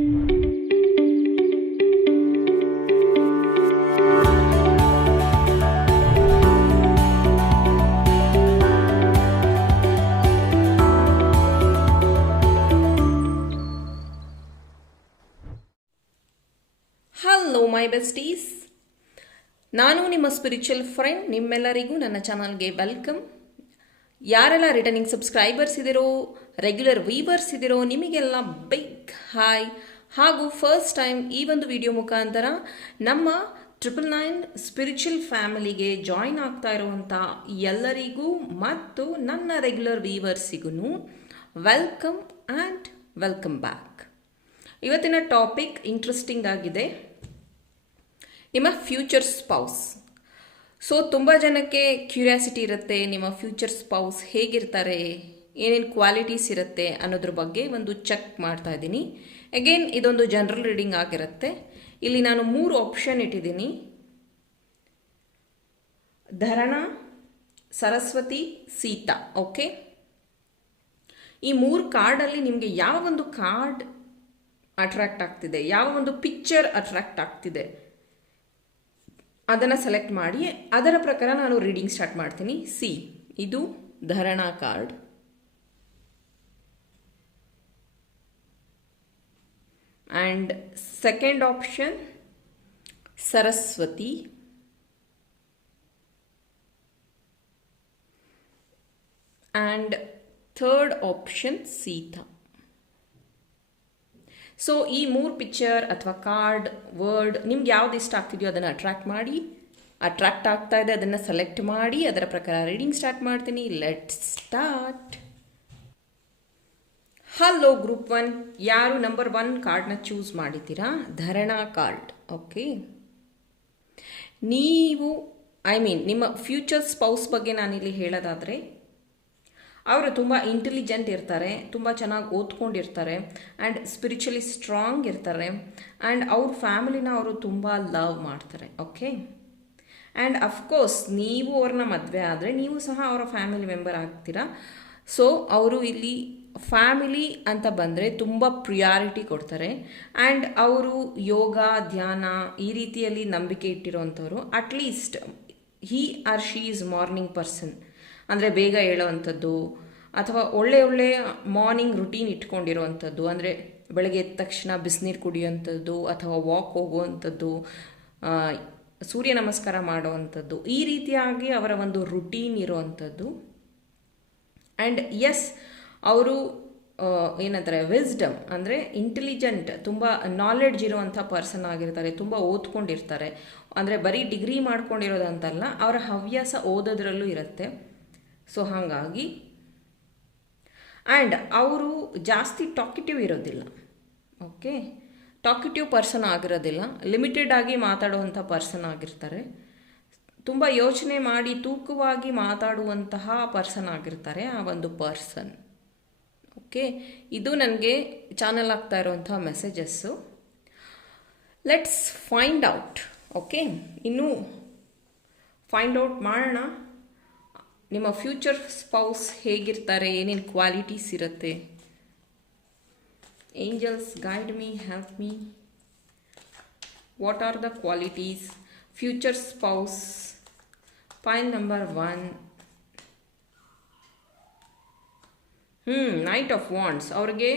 Hello my besties, ನಾನು ನಿಮ್ಮ spiritual friend. ನಿಮ್ಮೆಲ್ಲರಿಗೂ ನನ್ನ ಚಾನಲ್ಗೆ ವೆಲ್ಕಮ್. ಯಾರೆಲ್ಲ ರಿಟರ್ನಿಂಗ್ ಸಬ್ಸ್ಕ್ರೈಬರ್ಸ್ ಇದ್ದೀರೋ, ರೆಗ್ಯುಲರ್ ವೀವರ್ಸ್ ಇದ್ದೀರೋ, ನಿಮಗೆಲ್ಲ ಬಿಗ್ ಹಾಯ್. ಹಾಗೂ ಫಸ್ಟ್ ಟೈಮ್ ಈ ಒಂದು ವಿಡಿಯೋ ಮುಖಾಂತರ ನಮ್ಮ 999 ಸ್ಪಿರಿಚುವಲ್ ಫ್ಯಾಮಿಲಿಗೆ ಜಾಯಿನ್ ಆಗ್ತಾ ಇರುವಂಥ ಎಲ್ಲರಿಗೂ ಮತ್ತು ನನ್ನ ರೆಗ್ಯುಲರ್ ವೀವರ್ಸಿಗೂ ವೆಲ್ಕಮ್ ಆ್ಯಂಡ್ ವೆಲ್ಕಮ್ ಬ್ಯಾಕ್. ಇವತ್ತಿನ ಟಾಪಿಕ್ ಇಂಟ್ರೆಸ್ಟಿಂಗ್ ಆಗಿದೆ, ನಿಮ್ಮ ಫ್ಯೂಚರ್ ಸ್ಪೌಸ್. ಸೊ ತುಂಬ ಜನಕ್ಕೆ ಕ್ಯೂರಿಯಾಸಿಟಿ ಇರುತ್ತೆ, ನಿಮ್ಮ ಫ್ಯೂಚರ್ ಸ್ಪೌಸ್ ಹೇಗಿರ್ತಾರೆ, ಏನೇನು ಕ್ವಾಲಿಟೀಸ್ ಇರುತ್ತೆ ಅನ್ನೋದ್ರ ಬಗ್ಗೆ ಒಂದು ಚೆಕ್ ಮಾಡ್ತಾ ಇದ್ದೀನಿ. ಅಗೇನ್ ಇದೊಂದು ಜನರಲ್ ರೀಡಿಂಗ್ ಆಗಿರುತ್ತೆ. ಇಲ್ಲಿ ನಾನು 3 ಆಪ್ಷನ್ ಇಟ್ಟಿದ್ದೀನಿ: ಧರಣ, ಸರಸ್ವತಿ, ಸೀತಾ. ಓಕೆ, ಈ 3 ಕಾರ್ಡಲ್ಲಿ ನಿಮಗೆ ಯಾವ ಒಂದು ಕಾರ್ಡ್ ಅಟ್ರಾಕ್ಟ್ ಆಗ್ತಿದೆ, ಯಾವ ಒಂದು ಪಿಕ್ಚರ್ ಅಟ್ರಾಕ್ಟ್ ಆಗ್ತಿದೆ ಅದನ್ನು ಸೆಲೆಕ್ಟ್ ಮಾಡಿ ಅದರ ಪ್ರಕಾರ ನಾನು ರೀಡಿಂಗ್ ಸ್ಟಾರ್ಟ್ ಮಾಡ್ತೀನಿ. ಇದು Dharana card. And second option Saraswati. And third option Sita. So ಈ 3 ಪಿಕ್ಚರ್ ಅಥವಾ ಕಾರ್ಡ್, ವರ್ಡ್ ನಿಮ್ಗೆ ಯಾವ್ದು ಇಷ್ಟ ಆಗ್ತಿದೆಯೋ ಅದನ್ನು ಅಟ್ರಾಕ್ಟ್ ಆಗ್ತಾ ಇದೆ ಅದನ್ನು ಸೆಲೆಕ್ಟ್ ಮಾಡಿ ಅದರ ಪ್ರಕಾರ ರೀಡಿಂಗ್ ಸ್ಟಾರ್ಟ್ ಮಾಡ್ತೀನಿ. Let's start. ಹಲೋ ಗ್ರೂಪ್ 1, ಯಾರು ನಂಬರ್ 1 ಕಾರ್ಡ್ನ ಚೂಸ್ ಮಾಡಿದ್ದೀರಾ? ಧರಣ ಕಾರ್ಡ್. ಓಕೆ, ನೀವು ನಿಮ್ಮ ಫ್ಯೂಚರ್ ಸ್ಪೌಸ್ ಬಗ್ಗೆ ನಾನಿಲ್ಲಿ ಹೇಳೋದಾದರೆ, ಅವರು ತುಂಬ ಇಂಟೆಲಿಜೆಂಟ್ ಇರ್ತಾರೆ, ತುಂಬ ಚೆನ್ನಾಗಿ ಓದ್ಕೊಂಡಿರ್ತಾರೆ, ಆ್ಯಂಡ್ ಸ್ಪಿರಿಚುಲಿ ಸ್ಟ್ರಾಂಗ್ ಇರ್ತಾರೆ, ಆ್ಯಂಡ್ ಅವ್ರ ಫ್ಯಾಮಿಲಿನ ಅವರು ತುಂಬ ಲವ್ ಮಾಡ್ತಾರೆ. ಓಕೆ, ಆ್ಯಂಡ್ ಅಫ್ಕೋರ್ಸ್ ನೀವು ಅವ್ರನ್ನ ಮದುವೆ ಆದರೆ ನೀವು ಸಹ ಅವರ ಫ್ಯಾಮಿಲಿ ಮೆಂಬರ್ ಆಗ್ತೀರಾ. ಸೊ ಅವರು ಇಲ್ಲಿ ಫ್ಯಾಮಿಲಿ ಅಂತ ಬಂದರೆ ತುಂಬ ಪ್ರಿಯಾರಿಟಿ ಕೊಡ್ತಾರೆ. ಆ್ಯಂಡ್ ಅವರು ಯೋಗ, ಧ್ಯಾನ ಈ ರೀತಿಯಲ್ಲಿ ನಂಬಿಕೆ ಇಟ್ಟಿರೋವಂಥವ್ರು. At least he or she is morning person, ಅಂದರೆ ಬೇಗ ಹೇಳೋವಂಥದ್ದು ಅಥವಾ ಒಳ್ಳೆ ಮಾರ್ನಿಂಗ್ ರುಟೀನ್ ಇಟ್ಕೊಂಡಿರೋವಂಥದ್ದು. ಅಂದರೆ ಬೆಳಗ್ಗೆ ಎದ್ದ ತಕ್ಷಣ ಬಿಸಿನೀರು ಕುಡಿಯೋವಂಥದ್ದು ಅಥವಾ ವಾಕ್ ಹೋಗುವಂಥದ್ದು, ಸೂರ್ಯ ನಮಸ್ಕಾರ ಮಾಡುವಂಥದ್ದು, ಈ ರೀತಿಯಾಗಿ ಅವರ ಒಂದು ರುಟೀನ್ ಇರೋವಂಥದ್ದು. ಆ್ಯಂಡ್ ಎಸ್, ಅವರು ಏನಂತಾರೆ, ವಿಸ್ಡಮ್ ಅಂದರೆ ಇಂಟೆಲಿಜೆಂಟ್, ತುಂಬ ನಾಲೆಡ್ಜ್ ಇರುವಂಥ ಪರ್ಸನ್ ಆಗಿರ್ತಾರೆ, ತುಂಬ ಓದ್ಕೊಂಡಿರ್ತಾರೆ. ಅಂದರೆ ಬರೀ ಡಿಗ್ರಿ ಮಾಡ್ಕೊಂಡಿರೋದಂತಲ್ಲ, ಅವರ ಹವ್ಯಾಸ ಓದೋದ್ರಲ್ಲೂ ಇರುತ್ತೆ. ಸೊ ಹಾಗಾಗಿ ಆ್ಯಂಡ್ ಅವರು ಜಾಸ್ತಿ ಟಾಕಿಟಿವ್ ಇರೋದಿಲ್ಲ. ಓಕೆ, ಟಾಕಿಟಿವ್ ಪರ್ಸನ್ ಆಗಿರೋದಿಲ್ಲ, ಲಿಮಿಟೆಡ್ ಆಗಿ ಮಾತಾಡುವಂಥ ಪರ್ಸನ್ ಆಗಿರ್ತಾರೆ. ತುಂಬ ಯೋಚನೆ ಮಾಡಿ ತೂಕವಾಗಿ ಮಾತಾಡುವಂತಹ ಪರ್ಸನ್ ಆಗಿರ್ತಾರೆ ಆ ಒಂದು ಪರ್ಸನ್. ಓಕೆ, ಇದು ನನಗೆ ಚಾನಲ್ ಆಗ್ತಾ ಇರುವಂಥ messages. Let's find out. Okay, ಇನ್ನೂ ಫೈಂಡ್ ಔಟ್ ಮಾಡೋಣ ನಿಮ್ಮ ಫ್ಯೂಚರ್ ಸ್ಪೌಸ್ ಹೇಗಿರ್ತಾರೆ, ಏನೇನು ಕ್ವಾಲಿಟೀಸ್ ಇರುತ್ತೆ. Angels guide me, help me. What are the qualities future spouse? Point number 1, knight of wands. ಅವ್ರಿಗೆ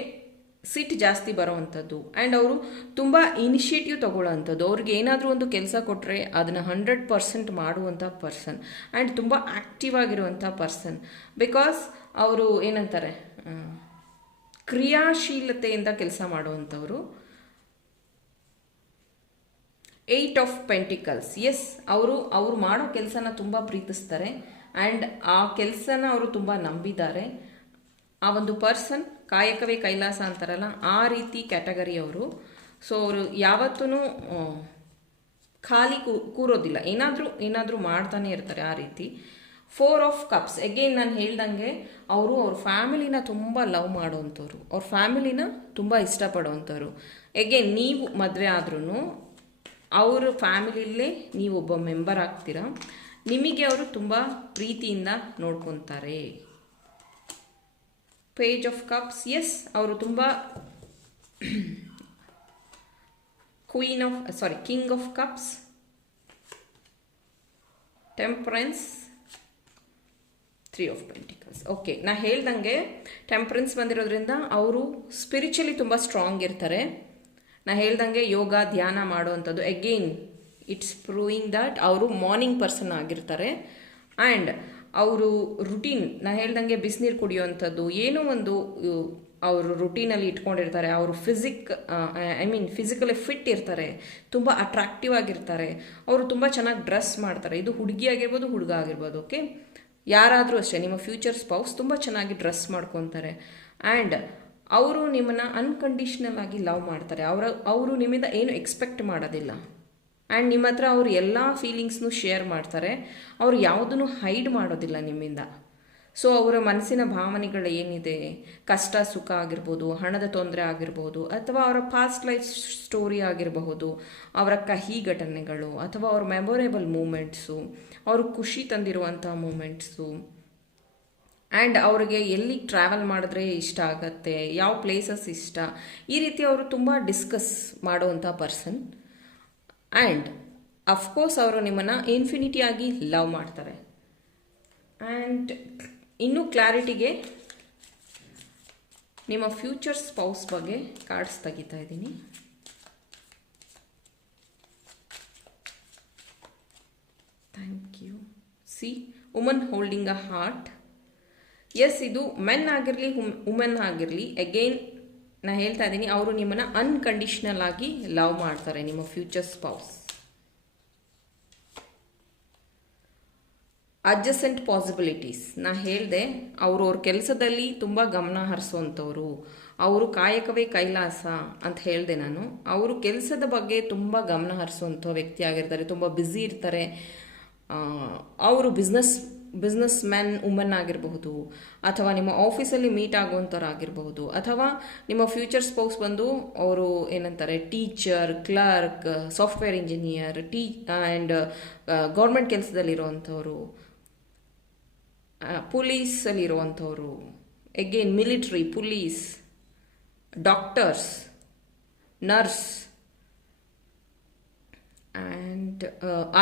ಸಿಟ್ಟು ಜಾಸ್ತಿ ಬರೋವಂಥದ್ದು, ಆ್ಯಂಡ್ ಅವರು ತುಂಬ ಇನಿಷಿಯೇಟಿವ್ ತೊಗೊಳ್ಳೋವಂಥದ್ದು. ಅವ್ರಿಗೆ ಏನಾದರೂ ಒಂದು ಕೆಲಸ ಕೊಟ್ಟರೆ ಅದನ್ನು 100% ಮಾಡುವಂಥ ಪರ್ಸನ್, ಆ್ಯಂಡ್ ತುಂಬ ಆ್ಯಕ್ಟಿವ್ ಆಗಿರುವಂಥ ಪರ್ಸನ್. ಬಿಕಾಸ್ ಅವರು ಏನಂತಾರೆ, ಕ್ರಿಯಾಶೀಲತೆಯಿಂದ ಕೆಲಸ ಮಾಡುವಂಥವ್ರು. 8 ಆಫ್ ಪೆಂಟಿಕಲ್ಸ್. ಎಸ್, ಅವರು ಮಾಡೋ ಕೆಲಸನ ತುಂಬ ಪ್ರೀತಿಸ್ತಾರೆ, ಆ್ಯಂಡ್ ಆ ಕೆಲಸನ ಅವರು ತುಂಬ ನಂಬಿದ್ದಾರೆ. ಆ ಒಂದು ಪರ್ಸನ್ ಕಾಯಕವೇ ಕೈಲಾಸ ಅಂತಾರಲ್ಲ, ಆ ರೀತಿ ಕ್ಯಾಟಗರಿ ಅವರು. ಸೊ ಅವರು ಯಾವತ್ತೂ ಖಾಲಿ ಕೂರೋದಿಲ್ಲ, ಏನಾದರೂ ಮಾಡ್ತಾನೆ ಇರ್ತಾರೆ ಆ ರೀತಿ. 4 ಆಫ್ ಕಪ್ಸ್. ಅಗೇನ್ ನಾನು ಹೇಳ್ದಂಗೆ ಅವರು ಅವ್ರ ಫ್ಯಾಮಿಲಿನ ತುಂಬ ಲವ್ ಮಾಡೋವಂಥವ್ರು, ಅವ್ರ ಫ್ಯಾಮಿಲಿನ ತುಂಬ ಇಷ್ಟಪಡೋವಂಥವ್ರು. ಅಗೇನ್ ನೀವು ಮದುವೆ ಆದ್ರೂ ಅವ್ರ ಫ್ಯಾಮಿಲಿಯಲ್ಲೇ ನೀವೊಬ್ಬ ಮೆಂಬರ್ ಆಗ್ತೀರಾ, ನಿಮಗೆ ಅವರು ತುಂಬ ಪ್ರೀತಿಯಿಂದ ನೋಡ್ಕೊತಾರೆ. Page of cups. ಎಸ್, ಅವರು ತುಂಬ king of cups, temperance, 3 of pentacles. Okay, ನಾ ಹೇಳ್ದಂಗೆ ಟೆಂಪರೆನ್ಸ್ ಬಂದಿರೋದ್ರಿಂದ ಅವರು ಸ್ಪಿರಿಚುಲಿ ತುಂಬ ಸ್ಟ್ರಾಂಗ್ ಇರ್ತಾರೆ. ನಾ ಹೇಳ್ದಂಗೆ ಯೋಗ ಧ್ಯಾನ ಮಾಡುವಂಥದ್ದು, ಅಗೇನ್ ಇಟ್ಸ್ ಪ್ರೂವಿಂಗ್ ದಟ್ ಅವರು ಮಾರ್ನಿಂಗ್ ಪರ್ಸನ್ ಆಗಿರ್ತಾರೆ. ಆ್ಯಂಡ್ ಅವರು ರುಟೀನ್, ನಾ ಹೇಳ್ದಂಗೆ ಬಿಸಿನೀರು ಕುಡಿಯುವಂಥದ್ದು ಏನೋ ಒಂದು ಅವರು ರುಟೀನಲ್ಲಿ ಇಟ್ಕೊಂಡಿರ್ತಾರೆ. ಅವರು ಫಿಸಿಕಲಿ ಫಿಟ್ ಇರ್ತಾರೆ, ತುಂಬ ಅಟ್ರಾಕ್ಟಿವ್ ಆಗಿರ್ತಾರೆ. ಅವರು ತುಂಬ ಚೆನ್ನಾಗಿ ಡ್ರೆಸ್ ಮಾಡ್ತಾರೆ. ಇದು ಹುಡುಗಿ ಆಗಿರ್ಬೋದು, ಹುಡುಗ ಆಗಿರ್ಬೋದು. ಓಕೆ, ಯಾರಾದರೂ ಅಷ್ಟೇ, ನಿಮ್ಮ ಫ್ಯೂಚರ್ ಸ್ಪೌಸ್ ತುಂಬ ಚೆನ್ನಾಗಿ ಡ್ರೆಸ್ ಮಾಡ್ಕೊತಾರೆ. ಆ್ಯಂಡ್ ಅವರು ನಿಮ್ಮನ್ನು ಅನ್ಕಂಡೀಷ್ನಲ್ ಆಗಿ ಲವ್ ಮಾಡ್ತಾರೆ. ಅವರು ನಿಮ್ಮಿಂದ ಏನು ಎಕ್ಸ್ಪೆಕ್ಟ್ ಮಾಡೋದಿಲ್ಲ. ಆ್ಯಂಡ್ ನಿಮ್ಮ ಹತ್ರ ಅವರು ಎಲ್ಲ ಫೀಲಿಂಗ್ಸ್ನು ಶೇರ್ ಮಾಡ್ತಾರೆ. ಅವರು ಯಾವುದನ್ನು ಹೈಡ್ ಮಾಡೋದಿಲ್ಲ ನಿಮ್ಮಿಂದ. ಸೊ ಅವರ ಮನಸ್ಸಿನ ಭಾವನೆಗಳು ಏನಿದೆ, ಕಷ್ಟ ಸುಖ ಆಗಿರ್ಬೋದು, ಹಣದ ತೊಂದರೆ ಆಗಿರ್ಬೋದು, ಅಥವಾ ಅವರ ಪಾಸ್ಟ್ ಲೈಫ್ ಸ್ಟೋರಿ ಆಗಿರಬಹುದು, ಅವರ ಕಹಿ ಘಟನೆಗಳು, ಅಥವಾ ಅವರ ಮೆಮೊರೇಬಲ್ ಮೂಮೆಂಟ್ಸು, ಅವರು ಖುಷಿ ತಂದಿರುವಂಥ ಮೂಮೆಂಟ್ಸು, ಆ್ಯಂಡ್ ಅವ್ರಿಗೆ ಎಲ್ಲಿ ಟ್ರಾವೆಲ್ ಮಾಡಿದ್ರೆ ಇಷ್ಟ ಆಗತ್ತೆ, ಯಾವ ಪ್ಲೇಸಸ್ ಇಷ್ಟ, ಈ ರೀತಿ ಅವರು ತುಂಬ ಡಿಸ್ಕಸ್ ಮಾಡುವಂಥ ಪರ್ಸನ್. ಆ್ಯಂಡ್ ಅಫ್ಕೋರ್ಸ್ ಅವರು ನಿಮ್ಮನ್ನು ಇನ್ಫಿನಿಟಿಯಾಗಿ ಲವ್ ಮಾಡ್ತಾರೆ. ಆ್ಯಂಡ್ ಇನ್ನೂ ಕ್ಲಾರಿಟಿಗೆ ನಿಮ್ಮ ಫ್ಯೂಚರ್ ಸ್ಪೌಸ್ ಬಗ್ಗೆ ಕಾರ್ಡ್ಸ್ ತೆಗಿತಾ ಇದ್ದೀನಿ. Thank you. See, woman holding a heart. Yes, ಇದು ಮೆನ್ ಆಗಿರಲಿ ವುಮೆನ್ ಆಗಿರಲಿ, ಅಗೇನ್ ನಾ ಹೇಳ್ತಾ ಇದ್ದೀನಿ, ಅವರು ನಿಮ್ಮನ್ನು ಅನ್ಕಂಡೀಷ್ನಲ್ ಆಗಿ ಲವ್ ಮಾಡ್ತಾರೆ, ನಿಮ್ಮ ಫ್ಯೂಚರ್ ಸ್ಪೌಸ್. ಅಡ್ಜಸೆಂಟ್ ಪಾಸಿಬಿಲಿಟೀಸ್, ನಾ ಹೇಳಿದೆ, ಅವ್ರವ್ರ ಕೆಲಸದಲ್ಲಿ ತುಂಬ ಗಮನ ಹರಿಸುವಂಥವ್ರು, ಅವರು ಕಾಯಕವೇ ಕೈಲಾಸ ಅಂತ ಹೇಳಿದೆ ನಾನು. ಅವರು ಕೆಲಸದ ಬಗ್ಗೆ ತುಂಬ ಗಮನ ಹರಿಸುವಂಥ ವ್ಯಕ್ತಿ ಆಗಿರ್ತಾರೆ, ತುಂಬ ಬ್ಯುಸಿ ಇರ್ತಾರೆ. ಅವರು ಬಿಸ್ನೆಸ್ ಮ್ಯಾನ್ ವುಮನ್ ಆಗಿರಬಹುದು, ಅಥವಾ ನಿಮ್ಮ ಆಫೀಸಲ್ಲಿ ಮೀಟ್ ಆಗುವಂಥವ್ರು ಆಗಿರಬಹುದು, ಅಥವಾ ನಿಮ್ಮ ಫ್ಯೂಚರ್ ಸ್ಪೌಸ್ ಬಂದು ಅವರು ಏನಂತಾರೆ teacher, clerk, software engineer, and government ಕೆಲಸದಲ್ಲಿರುವಂಥವ್ರು, ಪೊಲೀಸಲ್ಲಿರುವಂಥವ್ರು, again military, police, doctors, nurse, and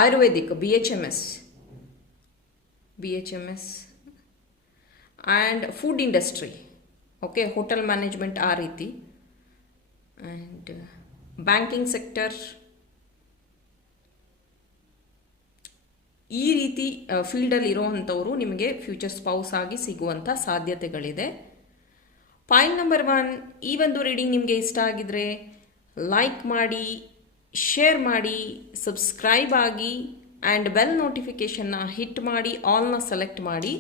ayurvedic, BHMS, and food industry. Okay, hotel management ಆ ರೀತಿ, ಆ್ಯಂಡ್ ಬ್ಯಾಂಕಿಂಗ್ ಸೆಕ್ಟರ್, ಈ ರೀತಿ ಫೀಲ್ಡಲ್ಲಿ ಇರೋವಂಥವರು ನಿಮಗೆ ಫ್ಯೂಚರ್ ಸ್ಪೌಸ್ ಆಗಿ ಸಿಗುವಂಥ ಸಾಧ್ಯತೆಗಳಿದೆ. ಪಾಯಿಂಟ್ ನಂಬರ್ 1, ಈ ಒಂದು ರೀಡಿಂಗ್ ನಿಮಗೆ ಇಷ್ಟ ಆಗಿದ್ರೆ ಲೈಕ್ ಮಾಡಿ, ಶೇರ್ ಮಾಡಿ, ಸಬ್ಸ್ಕ್ರೈಬ್ ಆಗಿ, ಆ್ಯಂಡ್ ಬೆಲ್ ನೋಟಿಫಿಕೇಷನ್ನ ಹಿಟ್ ಮಾಡಿ, ಆಲ್ನ ಸೆಲೆಕ್ಟ್ ಮಾಡಿ,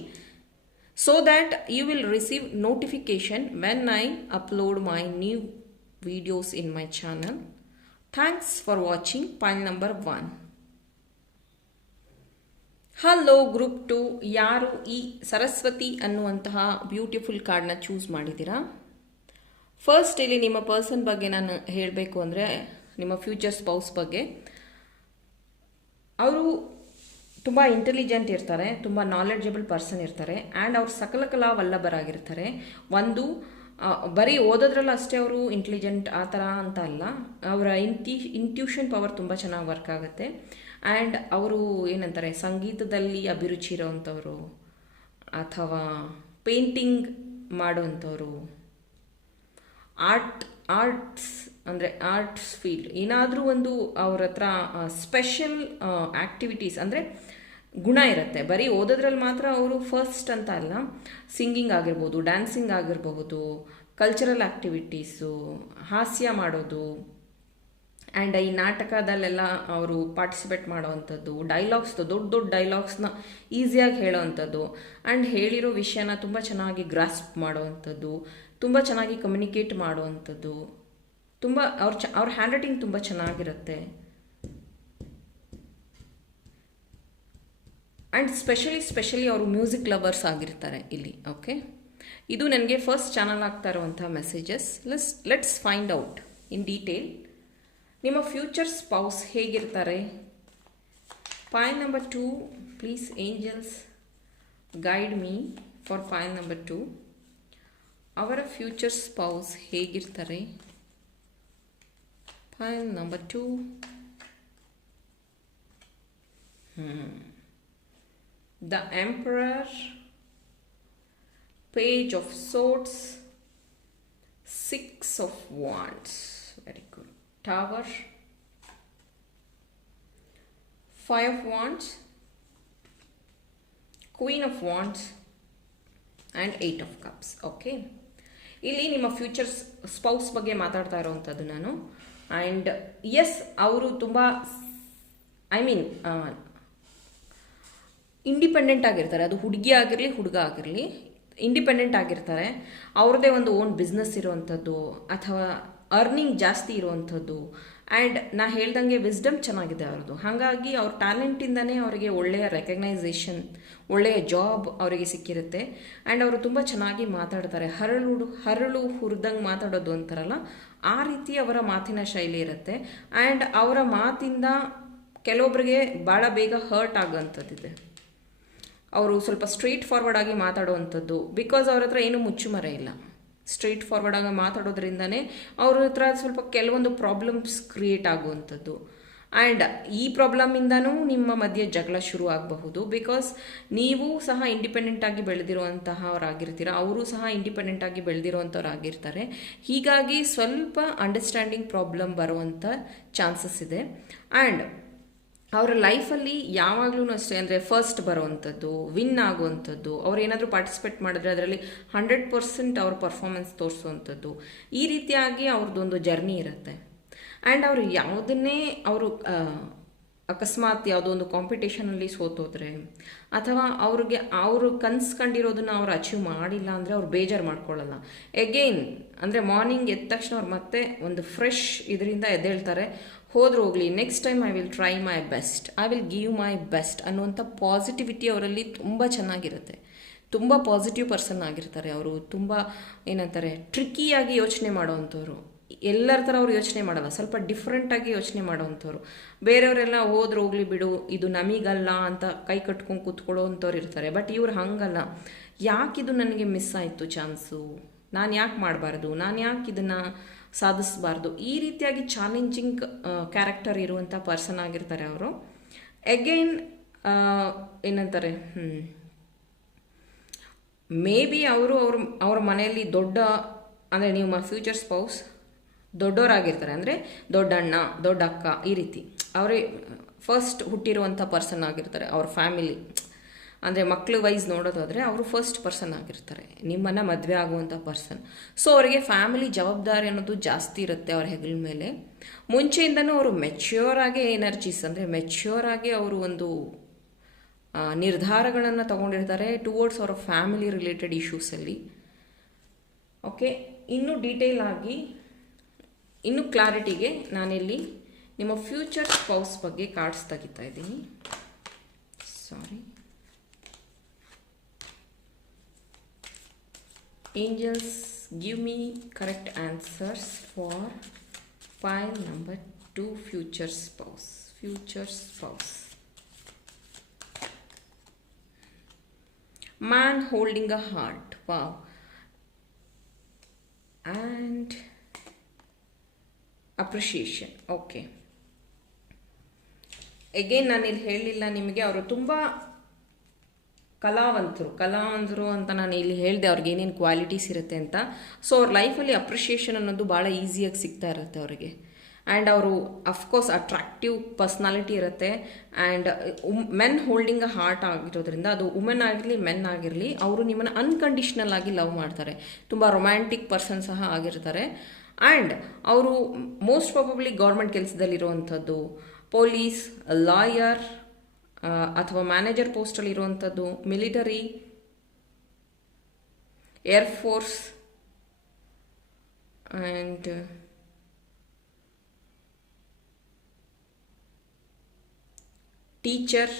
so that you will receive notification when I upload my new videos in my channel. Thanks for watching point number 1. Hello group 2, ಯಾರು ಈ ಸರಸ್ವತಿ ಅನ್ನುವಂತಹ ಬ್ಯೂಟಿಫುಲ್ ಕಾರ್ಡ್ನ ಚೂಸ್ ಮಾಡಿದ್ದೀರಾ? ಫಸ್ಟ್ ಇಲ್ಲಿ ನಿಮ್ಮ ಪರ್ಸನ್ ಬಗ್ಗೆ ನಾನು ಹೇಳಬೇಕು ಅಂದರೆ, ನಿಮ್ಮ ಫ್ಯೂಚರ್ ಸ್ಪೌಸ್ ಬಗ್ಗೆ, ಅವರು ತುಂಬ ಇಂಟೆಲಿಜೆಂಟ್ ಇರ್ತಾರೆ, ತುಂಬ ನಾಲೆಡ್ಜಬಲ್ ಪರ್ಸನ್ ಇರ್ತಾರೆ, ಆ್ಯಂಡ್ ಅವ್ರು ಸಕಲ ಕಲಾ ವಲ್ಲಭರಾಗಿರ್ತಾರೆ. ಒಂದು ಬರೀ ಓದೋದ್ರಲ್ಲಿ ಅಷ್ಟೇ ಅವರು ಇಂಟೆಲಿಜೆಂಟ್ ಆ ಥರ ಅಂತ ಅಲ್ಲ, ಅವರ ಇಂಟ್ಯೂಷನ್ ಪವರ್ ತುಂಬ ಚೆನ್ನಾಗಿ ವರ್ಕ್ ಆಗುತ್ತೆ. ಆ್ಯಂಡ್ ಅವರು ಏನಂತಾರೆ ಸಂಗೀತದಲ್ಲಿ ಅಭಿರುಚಿ ಇರೋವಂಥವ್ರು, ಅಥವಾ ಪೇಂಟಿಂಗ್ ಮಾಡೋವಂಥವ್ರು, ಆರ್ಟ್ಸ್ ಫೀಲ್ಡ್ ಏನಾದರೂ ಒಂದು ಅವ್ರ ಹತ್ರ ಸ್ಪೆಷಲ್ ಆ್ಯಕ್ಟಿವಿಟೀಸ್ ಅಂದರೆ ಗುಣ ಇರುತ್ತೆ. ಬರೀ ಓದೋದ್ರಲ್ಲಿ ಮಾತ್ರ ಅವರು ಫಸ್ಟ್ ಅಂತ ಅಲ್ಲ, ಸಿಂಗಿಂಗ್ ಆಗಿರ್ಬೋದು, ಡ್ಯಾನ್ಸಿಂಗ್ ಆಗಿರಬಹುದು, ಕಲ್ಚರಲ್ ಆ್ಯಕ್ಟಿವಿಟೀಸು, ಹಾಸ್ಯ ಮಾಡೋದು, ಆ್ಯಂಡ್ ಈ ನಾಟಕದಲ್ಲೆಲ್ಲ ಅವರು ಪಾರ್ಟಿಸಿಪೇಟ್ ಮಾಡೋವಂಥದ್ದು, ದೊಡ್ಡ ದೊಡ್ಡ ಡೈಲಾಗ್ಸ್ನ ಈಸಿಯಾಗಿ ಹೇಳೋವಂಥದ್ದು, ಆ್ಯಂಡ್ ಹೇಳಿರೋ ವಿಷಯನ ತುಂಬ ಚೆನ್ನಾಗಿ ಗ್ರಾಸ್ಪ್ ಮಾಡೋವಂಥದ್ದು, ತುಂಬ ಚೆನ್ನಾಗಿ ಕಮ್ಯುನಿಕೇಟ್ ಮಾಡುವಂಥದ್ದು, ತುಂಬ ಅವ್ರ ಹ್ಯಾಂಡ್ ರೈಟಿಂಗ್ ತುಂಬ ಚೆನ್ನಾಗಿರುತ್ತೆ. ಆ್ಯಂಡ್ ಸ್ಪೆಷಲಿ ಅವರು ಮ್ಯೂಸಿಕ್ ಲವರ್ಸ್ ಆಗಿರ್ತಾರೆ ಇಲ್ಲಿ. ಓಕೆ, ಇದು ನನಗೆ ಫಸ್ಟ್ ಚಾನಲ್ ಆಗ್ತಾ ಇರುವಂಥ messages. Let's find out in detail ನಿಮ್ಮ ಫ್ಯೂಚರ್ ಸ್ಪೌಸ್ ಹೇಗಿರ್ತಾರೆ. Point number 2, please angels guide me for point number 2. ಅವರ ಫ್ಯೂಚರ್ ಸ್ಪೌಸ್ ಹೇಗಿರ್ತಾರೆ? Pile number 2. The Emperor, Page of Swords, Six of Wands. Very good. Tower, Five of Wands, Queen of Wands and Eight of Cups. Okay, ಇಲ್ಲಿ ನಿಮ್ಮ future spouse ಬಗ್ಗೆ ಮಾತಾಡ್ತಾ ಇರೋವಂಥದ್ದು ನಾನು. And S, ಅವರು ತುಂಬ independent ಆಗಿರ್ತಾರೆ. ಅದು ಹುಡುಗಿ ಆಗಿರಲಿ ಹುಡುಗ ಆಗಿರಲಿ, ಇಂಡಿಪೆಂಡೆಂಟ್ ಆಗಿರ್ತಾರೆ. ಅವ್ರದ್ದೇ ಒಂದು ಓನ್ ಬಿಸ್ನೆಸ್ ಇರುವಂಥದ್ದು ಅಥವಾ ಅರ್ನಿಂಗ್ ಜಾಸ್ತಿ ಇರುವಂಥದ್ದು. ಆ್ಯಂಡ್ ನಾ ಹೇಳ್ದಂಗೆ ವಿಸ್ಡಮ್ ಚೆನ್ನಾಗಿದೆ ಅವ್ರದ್ದು. ಹಾಗಾಗಿ ಅವ್ರ ಟ್ಯಾಲೆಂಟಿಂದನೇ ಅವರಿಗೆ ಒಳ್ಳೆಯ ರೆಕಗ್ನೈಸೇಷನ್, ಒಳ್ಳೆಯ ಜಾಬ್ ಅವರಿಗೆ ಸಿಕ್ಕಿರುತ್ತೆ. ಆ್ಯಂಡ್ ಅವರು ತುಂಬ ಚೆನ್ನಾಗಿ ಮಾತಾಡ್ತಾರೆ. ಹರಳು ಹುರಿದಂಗೆ ಮಾತಾಡೋದು ಅಂತಾರಲ್ಲ, ಆ ರೀತಿ ಅವರ ಮಾತಿನ ಶೈಲಿ ಇರುತ್ತೆ. ಆ್ಯಂಡ್ ಅವರ ಮಾತಿಂದ ಕೆಲವೊಬ್ಬರಿಗೆ ಭಾಳ ಬೇಗ ಹರ್ಟ್ ಆಗೋವಂಥದ್ದಿದೆ. ಅವರು ಸ್ವಲ್ಪ ಸ್ಟ್ರೈಟ್ ಫಾರ್ವರ್ಡ್ ಆಗಿ ಮಾತಾಡುವಂಥದ್ದು. ಬಿಕಾಸ್ ಅವ್ರ ಹತ್ರ ಏನೂ ಮುಚ್ಚುಮರೆ ಇಲ್ಲ. ಸ್ಟ್ರೈಟ್ ಫಾರ್ವರ್ಡ್ ಆಗಿ ಮಾತಾಡೋದ್ರಿಂದನೇ ಅವ್ರ ಹತ್ರ ಸ್ವಲ್ಪ ಕೆಲವೊಂದು ಪ್ರಾಬ್ಲಮ್ಸ್ ಕ್ರಿಯೇಟ್ ಆಗುವಂಥದ್ದು. ಆ್ಯಂಡ್ ಈ ಪ್ರಾಬ್ಲಮಿಂದನೂ ನಿಮ್ಮ ಮಧ್ಯೆ ಜಗಳ ಶುರು ಆಗಬಹುದು. ಬಿಕಾಸ್ ನೀವು ಸಹ ಇಂಡಿಪೆಂಡೆಂಟಾಗಿ ಬೆಳೆದಿರುವಂತಹವರಾಗಿರ್ತೀರ, ಅವರು ಸಹ ಇಂಡಿಪೆಂಡೆಂಟಾಗಿ ಬೆಳೆದಿರುವಂಥವ್ರಾಗಿರ್ತಾರೆ. ಹೀಗಾಗಿ ಸ್ವಲ್ಪ ಅಂಡರ್ಸ್ಟ್ಯಾಂಡಿಂಗ್ ಪ್ರಾಬ್ಲಮ್ ಬರುವಂಥ ಚಾನ್ಸಸ್ ಇದೆ. ಆ್ಯಂಡ್ ಅವರ ಲೈಫಲ್ಲಿ ಯಾವಾಗಲೂ ಅಷ್ಟೇ, ಅಂದರೆ ಫಸ್ಟ್ ಬರೋವಂಥದ್ದು, ವಿನ್ ಆಗುವಂಥದ್ದು, ಅವ್ರು ಏನಾದರೂ ಪಾರ್ಟಿಸಿಪೇಟ್ ಮಾಡಿದ್ರೆ ಅದರಲ್ಲಿ 100% ಅವ್ರ ಪರ್ಫಾರ್ಮೆನ್ಸ್ ತೋರಿಸುವಂಥದ್ದು, ಈ ರೀತಿಯಾಗಿ ಅವ್ರದ್ದೊಂದು ಜರ್ನಿ ಇರುತ್ತೆ. ಆ್ಯಂಡ್ ಅವರು ಯಾವುದನ್ನೇ ಅವರು ಅಕಸ್ಮಾತ್ ಯಾವುದೋ ಒಂದು ಕಾಂಪಿಟೇಷನಲ್ಲಿ ಸೋತೋದ್ರೆ ಅಥವಾ ಅವ್ರಿಗೆ ಅವರು ಕನ್ಸ್ಕೊಂಡಿರೋದನ್ನ ಅವ್ರು ಅಚೀವ್ ಮಾಡಿಲ್ಲ ಅಂದರೆ ಅವ್ರು ಬೇಜಾರು ಮಾಡ್ಕೊಳ್ಳಲ್ಲ. ಎಗೇನ್ ಅಂದರೆ ಮಾರ್ನಿಂಗ್ ಎದ್ದ ತಕ್ಷಣ ಅವ್ರು ಮತ್ತೆ ಒಂದು ಫ್ರೆಶ್ ಇದರಿಂದ ಎದ್ದೇಳ್ತಾರೆ. ಹೋದ್ರೂ ಹೋಗಲಿ, next time I will try my best, I will give my best ಅನ್ನುವಂಥ ಪಾಸಿಟಿವಿಟಿ ಅವರಲ್ಲಿ ತುಂಬ ಚೆನ್ನಾಗಿರುತ್ತೆ. ತುಂಬ ಪಾಸಿಟಿವ್ ಪರ್ಸನ್ ಆಗಿರ್ತಾರೆ ಅವರು. ತುಂಬ ಏನಂತಾರೆ, ಟ್ರಿಕ್ಕಿಯಾಗಿ ಯೋಚನೆ ಮಾಡೋವಂಥವ್ರು. ಎಲ್ಲರ ಥರ ಅವ್ರು ಯೋಚನೆ ಮಾಡಲ್ಲ, ಸ್ವಲ್ಪ ಡಿಫ್ರೆಂಟಾಗಿ ಯೋಚನೆ ಮಾಡೋವಂಥವ್ರು. ಬೇರೆಯವರೆಲ್ಲ ಹೋದ್ರೆ ಹೋಗ್ಲಿ ಬಿಡು, ಇದು ನಮಗಲ್ಲ ಅಂತ ಕೈ ಕಟ್ಕೊಂಡು ಕೂತ್ಕೊಳ್ಳೋ ಅಂಥವ್ರು ಇರ್ತಾರೆ. ಬಟ್ ಇವ್ರು ಹಾಗಲ್ಲ. ಯಾಕಿದು ನನಗೆ ಮಿಸ್ ಆಯಿತು ಚಾನ್ಸು, ನಾನು ಯಾಕೆ ಮಾಡಬಾರ್ದು, ನಾನು ಯಾಕೆ ಇದನ್ನು ಸಾಧಿಸಬಾರ್ದು, ಈ ರೀತಿಯಾಗಿ ಚಾಲೆಂಜಿಂಗ್ ಕ್ಯಾರೆಕ್ಟರ್ ಇರುವಂಥ ಪರ್ಸನ್ ಆಗಿರ್ತಾರೆ ಅವರು. ಎಗೇನ್ ಏನಂತಾರೆ, ಮೇ ಬಿ ಅವ್ರ ಮನೆಯಲ್ಲಿ ದೊಡ್ಡ, ಅಂದರೆ ನಿಮ್ಮ ಫ್ಯೂಚರ್ ಸ್ಪೌಸ್ ದೊಡ್ಡವರಾಗಿರ್ತಾರೆ. ಅಂದರೆ ದೊಡ್ಡ ಅಣ್ಣ, ದೊಡ್ಡ ಅಕ್ಕ, ಈ ರೀತಿ ಅವರೇ ಫಸ್ಟ್ ಹುಟ್ಟಿರುವಂಥ ಪರ್ಸನ್ ಆಗಿರ್ತಾರೆ ಅವ್ರ ಫ್ಯಾಮಿಲಿ. ಅಂದರೆ ಮಕ್ಕಳು ವೈಸ್ ನೋಡೋದಾದರೆ ಅವರು ಫಸ್ಟ್ ಪರ್ಸನ್ ಆಗಿರ್ತಾರೆ, ನಿಮ್ಮನ್ನು ಮದುವೆ ಆಗುವಂಥ ಪರ್ಸನ್. ಸೊ ಅವರಿಗೆ ಫ್ಯಾಮಿಲಿ ಜವಾಬ್ದಾರಿ ಅನ್ನೋದು ಜಾಸ್ತಿ ಇರುತ್ತೆ ಅವ್ರ ಹೆಗಲ ಮೇಲೆ. ಮುಂಚೆಯಿಂದನೂ ಅವರು ಮೆಚ್ಯೂರ್ ಆಗಿ ಎನರ್ಜೀಸ್, ಅಂದರೆ ಮೆಚ್ಯೂರ್ ಆಗಿ ಅವರು ಒಂದು ನಿರ್ಧಾರಗಳನ್ನು ತಗೊಂಡಿರ್ತಾರೆ ಟುವರ್ಡ್ಸ್ ಅವರ ಫ್ಯಾಮಿಲಿ ರಿಲೇಟೆಡ್ ಇಶ್ಯೂಸಲ್ಲಿ. ಓಕೆ, ಇನ್ನೂ ಡೀಟೇಲ್ ಆಗಿ, ಇನ್ನೂ ಕ್ಲಾರಿಟಿಗೆ ನಾನಿಲ್ಲಿ ನಿಮ್ಮ ಫ್ಯೂಚರ್ ಸ್ಪೌಸ್ ಬಗ್ಗೆ ಕಾರ್ಡ್ಸ್ ತೆಗಿತಾ ಇದ್ದೀನಿ. ಸಾರಿ. Angels, give me correct answers for pile number 2, future spouse. Future spouse. Man holding a heart. Wow. And appreciation. Okay. Again, ನಾನು ಇಲ್ಲಿ ಹೇಳಿಲ್ಲ ನಿಮಗೆ, ಅವರು ತುಂಬ ಕಲಾವಂತರು ಅಂತ ನಾನು ಇಲ್ಲಿ ಹೇಳಿದೆ ಅವ್ರಿಗೆ ಏನೇನು ಕ್ವಾಲಿಟೀಸ್ ಇರುತ್ತೆ ಅಂತ. ಸೊ ಅವ್ರ ಲೈಫಲ್ಲಿ ಅಪ್ರಿಷಿಯೇಷನ್ ಅನ್ನೋದು ಭಾಳ ಈಸಿಯಾಗಿ ಸಿಗ್ತಾ ಇರುತ್ತೆ ಅವರಿಗೆ. ಆ್ಯಂಡ್ ಅವರು ಅಫ್ಕೋರ್ಸ್ ಅಟ್ರಾಕ್ಟಿವ್ ಪರ್ಸ್ನಾಲಿಟಿ ಇರುತ್ತೆ. And men holding a heart ಆಗಿರೋದ್ರಿಂದ, ಅದು ವುಮೆನ್ ಆಗಿರಲಿ ಮೆನ್ ಆಗಿರಲಿ, ಅವರು ನಿಮ್ಮನ್ನು ಅನ್ಕಂಡೀಷ್ನಲ್ ಆಗಿ ಲವ್ ಮಾಡ್ತಾರೆ. ತುಂಬ ರೊಮ್ಯಾಂಟಿಕ್ ಪರ್ಸನ್ ಸಹ ಆಗಿರ್ತಾರೆ. ಆ್ಯಂಡ್ ಅವರು ಮೋಸ್ಟ್ ಪ್ರಾಬಬ್ಲಿ ಗೌರ್ಮೆಂಟ್ ಕೆಲಸದಲ್ಲಿರುವಂಥದ್ದು, ಪೊಲೀಸ್, ಲಾಯರ್ ಅಥವಾ ಮ್ಯಾನೇಜರ್ ಪೋಸ್ಟಲ್ಲಿ ಇರುವಂಥದ್ದು, military, air force and teacher,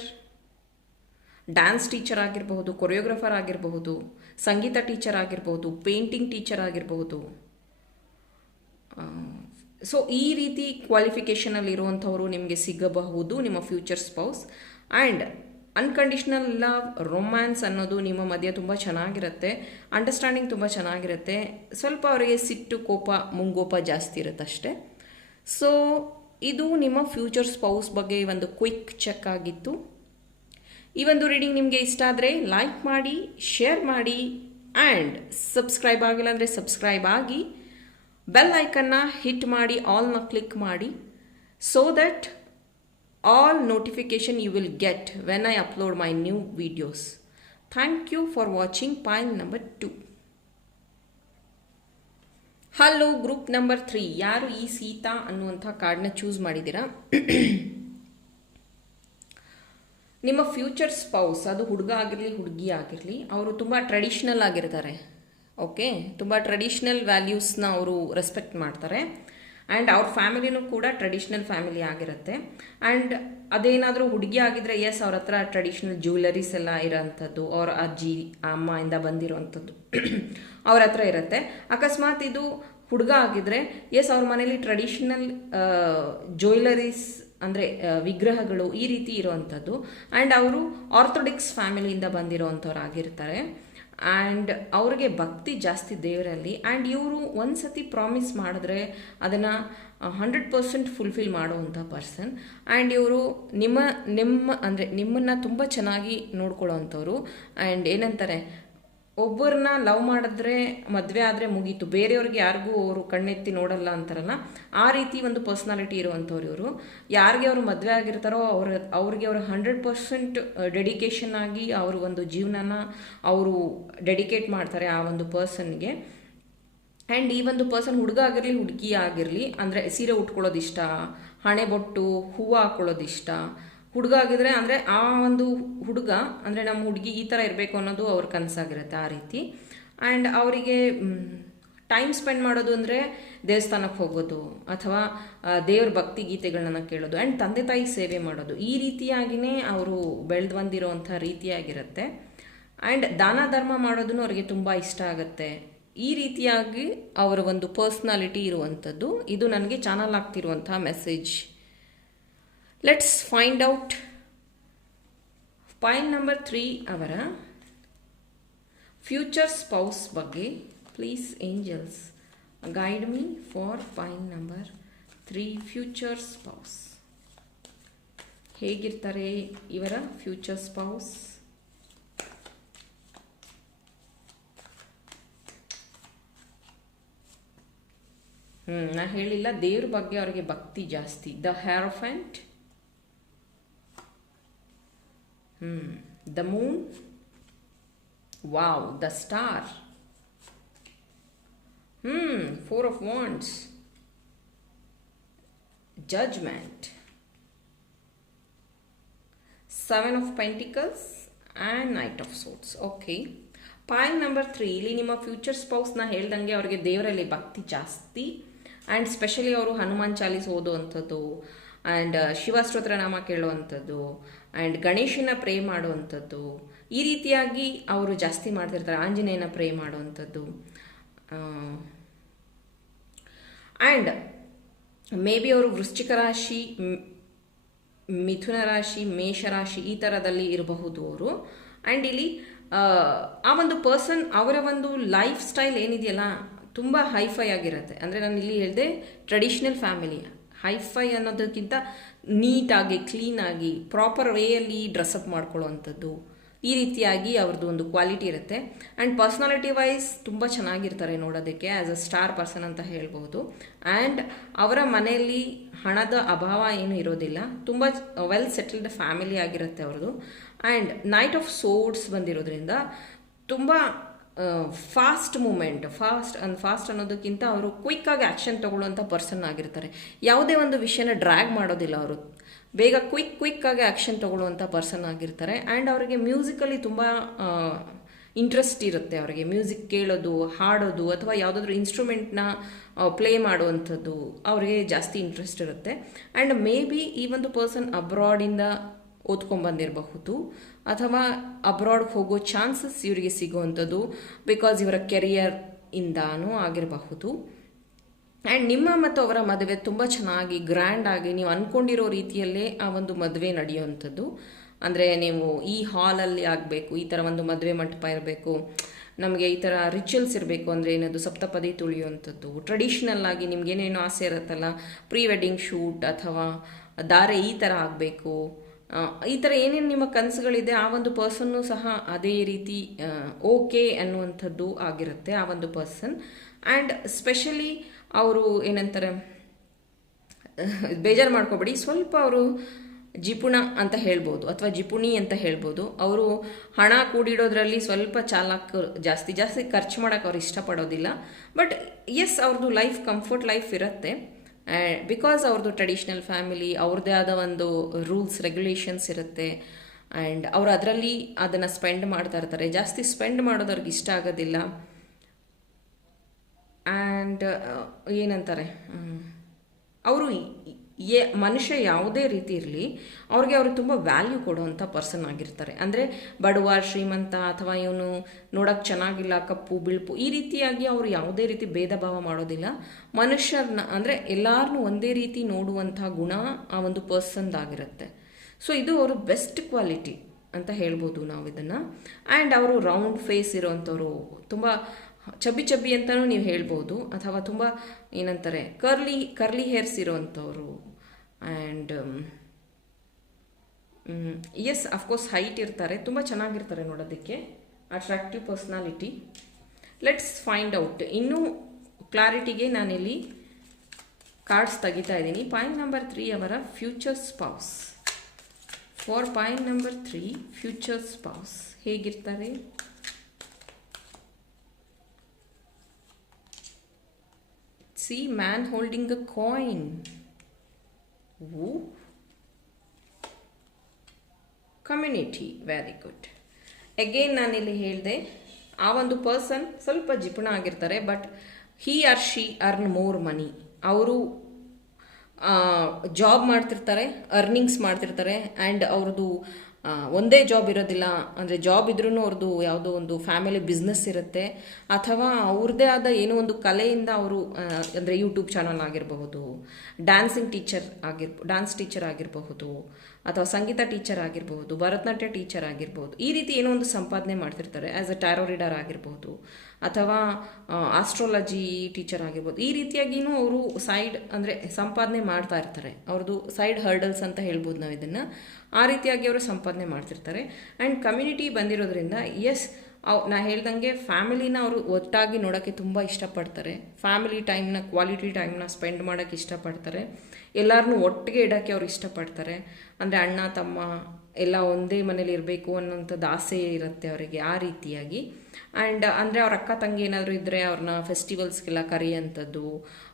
dance teacher ಆಗಿರಬಹುದು, ಕೊರಿಯೋಗ್ರಾಫರ್ ಆಗಿರಬಹುದು, ಸಂಗೀತ ಟೀಚರ್ ಆಗಿರಬಹುದು, ಪೇಂಟಿಂಗ್ ಟೀಚರ್ ಆಗಿರಬಹುದು. ಸೊ ಈ ರೀತಿ ಕ್ವಾಲಿಫಿಕೇಷನಲ್ಲಿ ಇರುವಂಥವರು ನಿಮಗೆ ಸಿಗಬಹುದು ನಿಮ್ಮ future spouse. And unconditional love, romance ಅನ್ನೋದು ನಿಮ್ಮ ಮಧ್ಯೆ ತುಂಬ ಚೆನ್ನಾಗಿರುತ್ತೆ. ಅಂಡರ್ಸ್ಟ್ಯಾಂಡಿಂಗ್ ತುಂಬ ಚೆನ್ನಾಗಿರುತ್ತೆ. ಸ್ವಲ್ಪ ಅವರಿಗೆ ಸಿಟ್ಟು, ಕೋಪ, ಮುಂಗೋಪ ಜಾಸ್ತಿ ಇರುತ್ತೆ ಅಷ್ಟೇ. ಸೊ ಇದು ನಿಮ್ಮ ಫ್ಯೂಚರ್ ಸ್ಪೌಸ್ ಬಗ್ಗೆ ಒಂದು ಕ್ವಿಕ್ ಚೆಕ್ ಆಗಿತ್ತು. ಈ ಒಂದು ರೀಡಿಂಗ್ ನಿಮಗೆ ಇಷ್ಟ ಆದರೆ ಲೈಕ್ ಮಾಡಿ, ಶೇರ್ ಮಾಡಿ ಆ್ಯಂಡ್ ಸಬ್ಸ್ಕ್ರೈಬ್ ಆಗಿಲ್ಲ ಅಂದರೆ ಸಬ್ಸ್ಕ್ರೈಬ್ ಆಗಿ ಬೆಲ್ ಐಕನ್ನ ಹಿಟ್ ಮಾಡಿ, ಆಲ್ನ ಕ್ಲಿಕ್ ಮಾಡಿ, so that all notification you will get when I upload my new videos. Thank you for watching pile number 2. Hello, group number 3 ಯಾರು ಈ ಸೀತಾ ಅನ್ನುವಂಥ ಕಾರ್ಡ್ನ ಚೂಸ್ ಮಾಡಿದ್ದೀರಾ? ನಿಮ್ಮ ಫ್ಯೂಚರ್ ಸ್ಪೌಸ್, ಅದು ಹುಡುಗ ಆಗಿರಲಿ ಹುಡುಗಿ ಆಗಿರಲಿ, ಅವರು ತುಂಬ ಟ್ರೆಡಿಷ್ನಲ್ ಆಗಿರ್ತಾರೆ. ಓಕೆ, ತುಂಬ ಟ್ರೆಡಿಷ್ನಲ್ ವ್ಯಾಲ್ಯೂಸ್ನ ಅವರು ರೆಸ್ಪೆಕ್ಟ್ ಮಾಡ್ತಾರೆ. ಆ್ಯಂಡ್ ಅವ್ರ ಫ್ಯಾಮಿಲಿನೂ ಕೂಡ ಟ್ರೆಡಿಷ್ನಲ್ ಫ್ಯಾಮಿಲಿ ಆಗಿರುತ್ತೆ. ಆ್ಯಂಡ್ ಅದೇನಾದರೂ ಹುಡುಗಿ ಆಗಿದ್ರೆ ಎಸ್, ಅವ್ರ ಹತ್ರ ಟ್ರೆಡಿಷ್ನಲ್ ಜ್ಯುವೆಲರೀಸ್ ಎಲ್ಲ ಇರೋಂಥದ್ದು, ಅವ್ರ ಅಜ್ಜಿ ಅಮ್ಮಯಿಂದ ಬಂದಿರೋವಂಥದ್ದು ಅವ್ರ ಹತ್ರ ಇರುತ್ತೆ. ಅಕಸ್ಮಾತ್ ಇದು ಹುಡುಗ ಆಗಿದ್ರೆ ಎಸ್, ಅವ್ರ ಮನೇಲಿ ಟ್ರೆಡಿಷ್ನಲ್ ಜ್ಯುವೆಲರೀಸ್ ಅಂದರೆ ವಿಗ್ರಹಗಳು ಈ ರೀತಿ ಇರೋವಂಥದ್ದು. ಆ್ಯಂಡ್ ಅವರು ಆರ್ಥೋಡಿಕ್ಸ್ ಫ್ಯಾಮಿಲಿಯಿಂದ ಬಂದಿರೋವಂಥವ್ರು ಆಗಿರ್ತಾರೆ. ಆ್ಯಂಡ್ ಅವ್ರಿಗೆ ಭಕ್ತಿ ಜಾಸ್ತಿ ದೇವರಲ್ಲಿ. ಆ್ಯಂಡ್ ಇವರು ಒಂದು ಸತಿ ಪ್ರಾಮಿಸ್ ಮಾಡಿದ್ರೆ ಅದನ್ನು 100% ಫುಲ್ಫಿಲ್ ಮಾಡುವಂಥ ಪರ್ಸನ್. ಆ್ಯಂಡ್ ಇವರು ನಿಮ್ಮನ್ನು ತುಂಬ ಚೆನ್ನಾಗಿ ನೋಡ್ಕೊಳ್ಳೋವಂಥವ್ರು. ಆ್ಯಂಡ್ ಏನಂತಾರೆ, ಒಬ್ಬರನ್ನ ಲವ್ ಮಾಡಿದ್ರೆ ಮದುವೆ ಆದರೆ ಮುಗೀತು, ಬೇರೆಯವ್ರಿಗೆ ಯಾರಿಗೂ ಅವರು ಕಣ್ಣೆತ್ತಿ ನೋಡಲ್ಲ ಅಂತಾರಲ್ಲ, ಆ ರೀತಿ ಒಂದು ಪರ್ಸ್ನಾಲಿಟಿ ಇರುವಂಥವ್ರು ಇವರು. ಯಾರಿಗೆ ಅವರು ಮದುವೆ ಆಗಿರ್ತಾರೋ ಅವ್ರಿಗೆ ಅವರು 100% ಡೆಡಿಕೇಶನ್ ಆಗಿ ಅವರು ಒಂದು ಜೀವನನ ಅವರು ಡೆಡಿಕೇಟ್ ಮಾಡ್ತಾರೆ ಆ ಒಂದು ಪರ್ಸನ್ಗೆ. ಆ್ಯಂಡ್ ಈ ಒಂದು ಪರ್ಸನ್ ಹುಡುಗ ಆಗಿರಲಿ ಹುಡುಗಿ ಆಗಿರಲಿ, ಅಂದರೆ ಸೀರೆ ಉಟ್ಕೊಳ್ಳೋದು ಇಷ್ಟ, ಹಣೆ ಬೊಟ್ಟು ಹೂವು ಹಾಕೊಳ್ಳೋದು ಇಷ್ಟ. ಹುಡುಗ ಆಗಿದ್ರೆ ಅಂದರೆ ಆ ಒಂದು ಹುಡುಗ ಅಂದರೆ ನಮ್ಮ ಹುಡುಗಿ ಈ ಥರ ಇರಬೇಕು ಅನ್ನೋದು ಅವ್ರ ಕನಸಾಗಿರುತ್ತೆ, ಆ ರೀತಿ. ಆ್ಯಂಡ್ ಅವರಿಗೆ ಟೈಮ್ ಸ್ಪೆಂಡ್ ಮಾಡೋದು ಅಂದರೆ ದೇವಸ್ಥಾನಕ್ಕೆ ಹೋಗೋದು ಅಥವಾ ದೇವ್ರ ಭಕ್ತಿ ಗೀತೆಗಳನ್ನ ಕೇಳೋದು ಆ್ಯಂಡ್ ತಂದೆ ತಾಯಿ ಸೇವೆ ಮಾಡೋದು, ಈ ರೀತಿಯಾಗಿಯೇ ಅವರು ಬೆಳೆದು ಬಂದಿರೋವಂಥ ರೀತಿಯಾಗಿರುತ್ತೆ. ಆ್ಯಂಡ್ ದಾನ ಧರ್ಮ ಮಾಡೋದನ್ನು ಅವರಿಗೆ ತುಂಬ ಇಷ್ಟ ಆಗುತ್ತೆ. ಈ ರೀತಿಯಾಗಿ ಅವರ ಒಂದು ಪರ್ಸ್ನಾಲಿಟಿ ಇರುವಂಥದ್ದು. ಇದು ನನಗೆ ಚಾನಲ್ ಆಗ್ತಿರುವಂಥ message. Let's find out pile number 3 ಅವರ ಫ್ಯೂಚರ್ ಸ್ಪೌಸ್ ಬಗ್ಗೆ. Please angels guide me for pile number 3 future spouse. ಹೇಗಿರ್ತಾರೆ ಇವರ ಫ್ಯೂಚರ್ ಸ್ಪೌಸ್? ನಾ ಹೇಳಿಲ್ಲ, ದೇವ್ರ ಬಗ್ಗೆ ಅವರಿಗೆ ಭಕ್ತಿ ಜಾಸ್ತಿ. The hierophant, the moon, wow, the star, 4 of wands, judgment, 7 of pentacles and knight of swords. Okay, point number 3 ಇಲ್ಲಿ ನಿಮ್ಮ ಫ್ಯೂಚರ್ ಸ್ಪೌಸ್ನ ಹೇಳ್ದಂಗೆ ಅವರಿಗೆ ದೇವರಲ್ಲಿ ಭಕ್ತಿ ಜಾಸ್ತಿ. ಆ್ಯಂಡ್ ಸ್ಪೆಷಲಿ ಅವರು ಹನುಮಾನ್ ಚಾಲೀಸ್ ಓದುವಂಥದ್ದು ಆ್ಯಂಡ್ ಶಿವಸ್ತೋತ್ರ ನಾಮ ಕೇಳುವಂಥದ್ದು ಆ್ಯಂಡ್ ಗಣೇಶನ ಪ್ರೇ ಮಾಡುವಂಥದ್ದು, ಈ ರೀತಿಯಾಗಿ ಅವರು ಜಾಸ್ತಿ ಮಾಡ್ತಿರ್ತಾರೆ. ಆಂಜನೇಯನ ಪ್ರೇ ಮಾಡುವಂಥದ್ದು. ಆ್ಯಂಡ್ ಮೇ ಬಿ ಅವರು ವೃಶ್ಚಿಕ ರಾಶಿ, ಮಿಥುನ ರಾಶಿ, ಮೇಷರಾಶಿ ಈ ಥರದಲ್ಲಿ ಇರಬಹುದು ಅವರು. ಆ್ಯಂಡ್ ಇಲ್ಲಿ ಆ ಒಂದು ಪರ್ಸನ್ ಅವರ ಒಂದು ಲೈಫ್ ಸ್ಟೈಲ್ ಏನಿದೆಯಲ್ಲ ತುಂಬ ಹೈಫೈ ಆಗಿರುತ್ತೆ. ಅಂದರೆ ನಾನು ಇಲ್ಲಿ ಹೇಳಿದೆ ಟ್ರೆಡಿಷ್ನಲ್ ಫ್ಯಾಮಿಲಿ. ಹೈಫೈ ಅನ್ನೋದಕ್ಕಿಂತ ನೀಟಾಗಿ, ಕ್ಲೀನಾಗಿ, ಪ್ರಾಪರ್ ವೇಯಲ್ಲಿ ಡ್ರೆಸ್ಅಪ್ ಮಾಡ್ಕೊಳ್ಳೋವಂಥದ್ದು, ಈ ರೀತಿಯಾಗಿ ಅವ್ರದ್ದು ಒಂದು ಕ್ವಾಲಿಟಿ ಇರುತ್ತೆ. ಆ್ಯಂಡ್ ಪರ್ಸ್ನಾಲಿಟಿ ವೈಸ್ ತುಂಬ ಚೆನ್ನಾಗಿರ್ತಾರೆ ನೋಡೋದಕ್ಕೆ, ಆ್ಯಸ್ ಅ ಸ್ಟಾರ್ ಪರ್ಸನ್ ಅಂತ ಹೇಳ್ಬೋದು. ಆ್ಯಂಡ್ ಅವರ ಮನೆಯಲ್ಲಿ ಹಣದ ಅಭಾವ ಏನು ಇರೋದಿಲ್ಲ, ತುಂಬ ವೆಲ್ ಸೆಟಲ್ಡ್ ಫ್ಯಾಮಿಲಿ ಆಗಿರುತ್ತೆ ಅವ್ರದ್ದು. ಆ್ಯಂಡ್ ನೈಟ್ ಆಫ್ ಸೋರ್ಡ್ಸ್ ಬಂದಿರೋದ್ರಿಂದ ತುಂಬ ಫಾಸ್ಟ್ ಮೂಮೆಂಟ್, ಫಾಸ್ಟ್ ಅನ್ನೋದಕ್ಕಿಂತ ಅವರು ಕ್ವಿಕ್ಕಾಗಿ ಆ್ಯಕ್ಷನ್ ತೊಗೊಳ್ಳುವಂಥ ಪರ್ಸನ್ ಆಗಿರ್ತಾರೆ. ಯಾವುದೇ ಒಂದು ವಿಷಯನ ಡ್ರ್ಯಾಗ್ ಮಾಡೋದಿಲ್ಲ ಅವರು, ಬೇಗ ಕ್ವಿಕ್ಕಾಗಿ ಆ್ಯಕ್ಷನ್ ತೊಗೊಳ್ಳುವಂಥ ಪರ್ಸನ್ ಆಗಿರ್ತಾರೆ. ಆ್ಯಂಡ್ ಅವರಿಗೆ ಮ್ಯೂಸಿಕಲ್ಲಿ ತುಂಬ ಇಂಟ್ರೆಸ್ಟ್ ಇರುತ್ತೆ. ಅವರಿಗೆ ಮ್ಯೂಸಿಕ್ ಕೇಳೋದು, ಹಾಡೋದು ಅಥವಾ ಯಾವುದಾದ್ರೂ ಇನ್ಸ್ಟ್ರೂಮೆಂಟ್ನ ಪ್ಲೇ ಮಾಡುವಂಥದ್ದು ಅವರಿಗೆ ಜಾಸ್ತಿ ಇಂಟ್ರೆಸ್ಟ್ ಇರುತ್ತೆ. ಆ್ಯಂಡ್ ಮೇ ಬಿ ಈ ಒಂದು ಪರ್ಸನ್ ಅಬ್ರಾಡಿಂದ ಓದ್ಕೊಂಡ್ಬಂದಿರಬಹುದು ಅಥವಾ ಅಬ್ರಾಡ್ಗೆ ಹೋಗೋ ಚಾನ್ಸಸ್ ಇವರಿಗೆ ಸಿಗುವಂಥದ್ದು, ಬಿಕಾಸ್ ಇವರ ಕೆರಿಯರ್ ಇಂದಾನೂ ಆಗಿರಬಹುದು. ಆ್ಯಂಡ್ ನಿಮ್ಮ ಮತ್ತು ಅವರ ಮದುವೆ ತುಂಬ ಚೆನ್ನಾಗಿ ಗ್ರ್ಯಾಂಡಾಗಿ ನೀವು ಅಂದ್ಕೊಂಡಿರೋ ರೀತಿಯಲ್ಲೇ ಆ ಒಂದು ಮದುವೆ ನಡೆಯುವಂಥದ್ದು. ಅಂದರೆ ನೀವು ಈ ಹಾಲಲ್ಲಿ ಆಗಬೇಕು, ಈ ಥರ ಒಂದು ಮದುವೆ ಮಂಟಪ ಇರಬೇಕು, ನಮಗೆ ಈ ಥರ ರಿಚುವಲ್ಸ್ ಇರಬೇಕು ಅಂದರೆ ಏನದು ಸಪ್ತಪದಿ ತುಳಿಯುವಂಥದ್ದು, ಟ್ರೆಡಿಷ್ನಲ್ ಆಗಿ ನಿಮ್ಗೇನೇನು ಆಸೆ ಇರುತ್ತಲ್ಲ, ಪ್ರೀ ವೆಡ್ಡಿಂಗ್ ಶೂಟ್ ಅಥವಾ ಧಾರೆ ಈ ಥರ ಆಗಬೇಕು, ಈ ಥರ ಏನೇನು ನಿಮ್ಮ ಕನಸುಗಳಿದೆ ಆ ಒಂದು ಪರ್ಸನ್ನು ಸಹ ಅದೇ ರೀತಿ ಓಕೆ ಅನ್ನುವಂಥದ್ದು ಆಗಿರುತ್ತೆ ಆ ಒಂದು ಪರ್ಸನ್. ಆ್ಯಂಡ್ ಸ್ಪೆಷಲಿ ಅವರು ಏನಂತಾರೆ, ಬೇಜಾರು ಮಾಡ್ಕೋಬೇಡಿ, ಸ್ವಲ್ಪ ಅವರು ಜಿಪುಣ ಅಂತ ಹೇಳ್ಬೋದು ಅಥವಾ ಜಿಪುಣಿ ಅಂತ ಹೇಳ್ಬೋದು. ಅವರು ಹಣ ಕೂಡಿಡೋದ್ರಲ್ಲಿ ಸ್ವಲ್ಪ ಜಾಸ್ತಿ ಖರ್ಚು ಮಾಡೋಕ್ಕೆ ಅವ್ರು ಇಷ್ಟಪಡೋದಿಲ್ಲ. ಬಟ್ ಎಸ್, ಅವ್ರದ್ದು ಲೈಫ್ ಕಂಫರ್ಟ್ ಲೈಫ್ ಇರುತ್ತೆ. ಬಿಕಾಸ್ ಅವ್ರದ್ದು ಟ್ರೆಡಿಷ್ನಲ್ ಫ್ಯಾಮಿಲಿ, ಅವ್ರದ್ದೇ ಆದ ಒಂದು ರೂಲ್ಸ್ ರೆಗ್ಯುಲೇಷನ್ಸ್ ಇರುತ್ತೆ. ಆ್ಯಂಡ್ ಅವರು ಅದರಲ್ಲಿ ಅದನ್ನು ಸ್ಪೆಂಡ್ ಮಾಡ್ತಾ ಇರ್ತಾರೆ. ಜಾಸ್ತಿ ಸ್ಪೆಂಡ್ ಮಾಡೋದು ಅವ್ರಿಗೆ ಇಷ್ಟ ಆಗೋದಿಲ್ಲ. ಆ್ಯಂಡ್ ಏನಂತಾರೆ, ಅವರು ಮನುಷ್ಯ ಯಾವುದೇ ರೀತಿ ಇರಲಿ ಅವ್ರಿಗೆ ತುಂಬ ವ್ಯಾಲ್ಯೂ ಕೊಡುವಂಥ ಪರ್ಸನ್ ಆಗಿರ್ತಾರೆ. ಅಂದರೆ ಬಡವ ಶ್ರೀಮಂತ ಅಥವಾ ಇವನು ನೋಡೋಕ್ಕೆ ಚೆನ್ನಾಗಿಲ್ಲ, ಕಪ್ಪು ಬಿಳುಪು, ಈ ರೀತಿಯಾಗಿ ಅವರು ಯಾವುದೇ ರೀತಿ ಭೇದ ಭಾವ ಮಾಡೋದಿಲ್ಲ. ಮನುಷ್ಯರನ್ನ ಅಂದರೆ ಎಲ್ಲರನ್ನೂ ಒಂದೇ ರೀತಿ ನೋಡುವಂಥ ಗುಣ ಆ ಒಂದು ಪರ್ಸನ್ದಾಗಿರುತ್ತೆ. ಸೊ ಇದು ಅವರು ಬೆಸ್ಟ್ ಕ್ವಾಲಿಟಿ ಅಂತ ಹೇಳ್ಬೋದು ನಾವು ಇದನ್ನು. ಆ್ಯಂಡ್ ಅವರು ರೌಂಡ್ ಫೇಸ್ ಇರೋವಂಥವ್ರು, ತುಂಬ ಚಬ್ಬಿ ಅಂತಲೂ ನೀವು ಹೇಳ್ಬೋದು, ಅಥವಾ ತುಂಬ ಏನಂತಾರೆ ಕರ್ಲಿ ಹೇರ್ಸ್ ಇರೋವಂಥವ್ರು. ಆ್ಯಂಡ್ ಎಸ್, ಅಫ್ಕೋರ್ಸ್ ಹೈಟ್ ಇರ್ತಾರೆ, ತುಂಬ ಚೆನ್ನಾಗಿರ್ತಾರೆ ನೋಡೋದಕ್ಕೆ, attractive personality. Let's find out. ಇನ್ನೂ ಕ್ಲಾರಿಟಿಗೆ ನಾನಿಲ್ಲಿ ಕಾರ್ಡ್ಸ್ ತೆಗಿತಾ ಇದ್ದೀನಿ. ಪಾಯಿಂಟ್ ನಂಬರ್ 3 ಅವರ future spouse. For point number 3 future spouse ಹೇಗಿರ್ತಾರೆ? See, man holding a coin. Ooh. Community, very good. Again ನಾನಿಲ್ಲಿ ಹೇಳಿದೆ, ಆ ಒಂದು ಪರ್ಸನ್ ಸ್ವಲ್ಪ ಜಿಪುಣ ಆಗಿರ್ತಾರೆ, but he or she earn more money. ಅವರು ಜಾಬ್ ಮಾಡ್ತಿರ್ತಾರೆ, ಅರ್ನಿಂಗ್ಸ್ ಮಾಡ್ತಿರ್ತಾರೆ. ಆ್ಯಂಡ್ ಅವ್ರದ್ದು ಒಂದೇ ಜಾಬ್ ಇರೋದಿಲ್ಲ, ಅಂದರೆ ಜಾಬ್ ಇದ್ರೂ ಅವ್ರದ್ದು ಯಾವುದೋ ಒಂದು ಫ್ಯಾಮಿಲಿ ಬಿಸ್ನೆಸ್ ಇರುತ್ತೆ, ಅಥವಾ ಅವ್ರದ್ದೇ ಆದ ಏನೋ ಒಂದು ಕಲೆಯಿಂದ ಅವರು ಅಂದರೆ ಯೂಟ್ಯೂಬ್ ಚಾನಲ್ ಆಗಿರಬಹುದು, ಡ್ಯಾನ್ಸ್ ಟೀಚರ್ ಆಗಿರಬಹುದು, ಅಥವಾ ಸಂಗೀತ ಟೀಚರ್ ಆಗಿರಬಹುದು, ಭರತನಾಟ್ಯ ಟೀಚರ್ ಆಗಿರ್ಬೋದು. ಈ ರೀತಿ ಏನೋ ಒಂದು ಸಂಪಾದನೆ ಮಾಡ್ತಿರ್ತಾರೆ. ಆ್ಯಸ್ ಅ ಟ್ಯಾರೋ ರೀಡರ್ ಆಗಿರ್ಬೋದು, ಅಥವಾ ಆಸ್ಟ್ರಾಲಜಿ ಟೀಚರ್ ಆಗಿರ್ಬೋದು. ಈ ರೀತಿಯಾಗಿಯೂ ಅವರು ಸೈಡ್ ಅಂದರೆ ಸಂಪಾದನೆ ಮಾಡ್ತಾ ಇರ್ತಾರೆ. ಅವ್ರದ್ದು ಸೈಡ್ ಹರ್ಡಲ್ಸ್ ಅಂತ ಹೇಳ್ಬೋದು ನಾವು ಇದನ್ನು. ಆ ರೀತಿಯಾಗಿ ಅವರು ಸಂಪಾದನೆ ಮಾಡ್ತಿರ್ತಾರೆ. ಆ್ಯಂಡ್ ಕಮ್ಯುನಿಟಿ ಬಂದಿರೋದ್ರಿಂದ ಎಸ್, ನಾ ಹೇಳ್ದಂಗೆ ಫ್ಯಾಮಿಲಿನ ಅವರು ಒಟ್ಟಾಗಿ ನೋಡೋಕ್ಕೆ ತುಂಬ ಇಷ್ಟಪಡ್ತಾರೆ. ಫ್ಯಾಮಿಲಿ ಟೈಮ್ನ, ಕ್ವಾಲಿಟಿ ಟೈಮ್ನ ಸ್ಪೆಂಡ್ ಮಾಡೋಕ್ಕೆ ಇಷ್ಟಪಡ್ತಾರೆ. ಎಲ್ಲರನ್ನೂ ಒಟ್ಟಿಗೆ ಇಡೋಕ್ಕೆ ಅವ್ರು ಇಷ್ಟಪಡ್ತಾರೆ. ಅಂದರೆ ಅಣ್ಣ ತಮ್ಮ ಎಲ್ಲ ಒಂದೇ ಮನೇಲಿ ಇರಬೇಕು ಅನ್ನೋಂಥದ್ದು ಆಸೆ ಇರುತ್ತೆ ಅವರಿಗೆ, ಆ ರೀತಿಯಾಗಿ. ಆ್ಯಂಡ್ ಅಂದರೆ ಅವ್ರ ಅಕ್ಕ ತಂಗಿ ಏನಾದರೂ ಇದ್ದರೆ ಅವ್ರನ್ನ ಫೆಸ್ಟಿವಲ್ಸ್ಗೆಲ್ಲ ಕರೆಯೋಂಥದ್ದು,